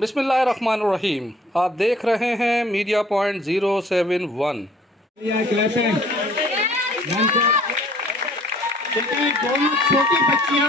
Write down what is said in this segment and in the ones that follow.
बिस्मिल्लाहिर्रहमानिर्रहीम। आप देख रहे हैं मीडिया पॉइंट 071। दोनों छोटी बच्चियां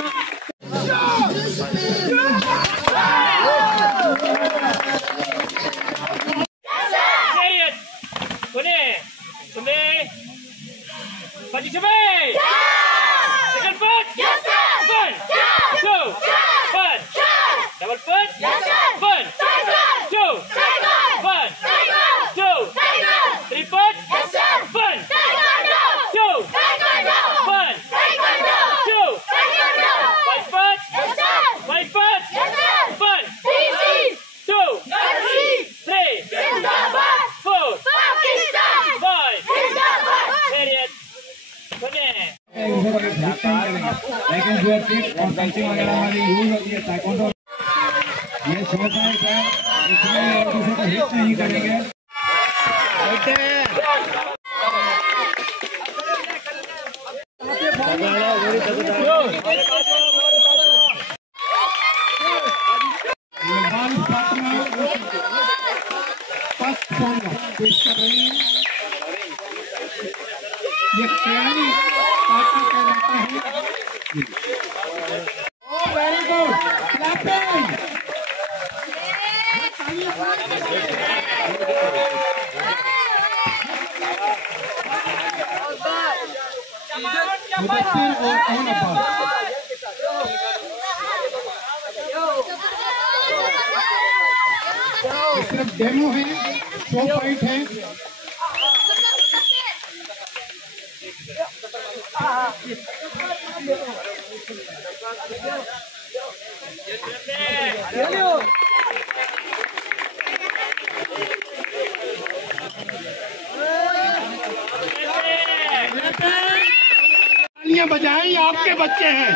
लेकिन जो है और पेंसिल वगैरह वाली यूज होती है ताइक्वांडो ये सोचता है क्या इसमें एक दूसरे को हिट नहीं करेंगे। ये तैयारी कहलाता है। Very good clapping. मुदस्सिर और कौन अब्बास सिर्फ डेमो है, शो फाइट है। तालियां बजाएं, ये आपके बच्चे हैं।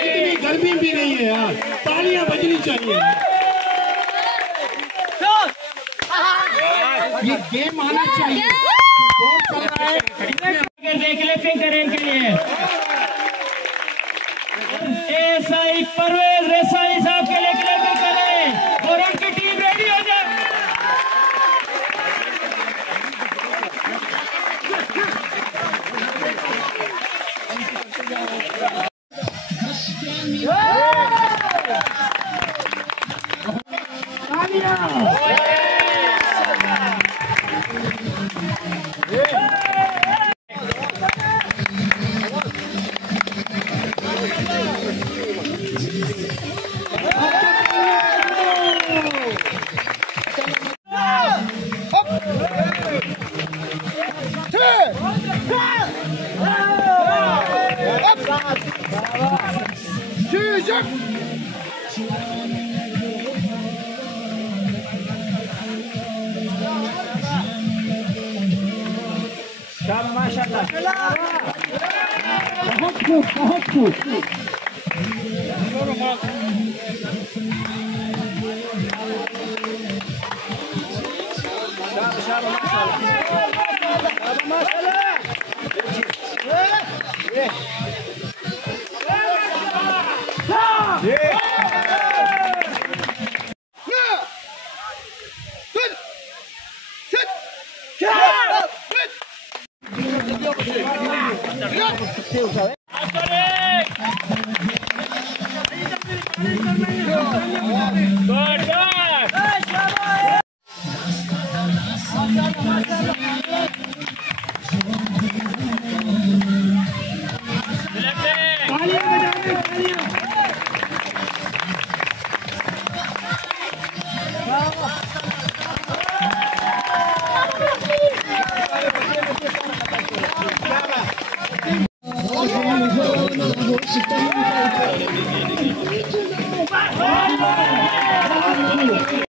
इतनी गर्मी भी नहीं है यार, तालियां बजनी चाहिए। ये गेम आना चाहिए। क्लैपिंग करें इनके लिए। एसआई परवेज रेसाई साहब के लिए क्लैपिंग करें और उनकी टीम रेडी हो जाए। माशाल्लाह बहुत खूब बहुत खूब। Good.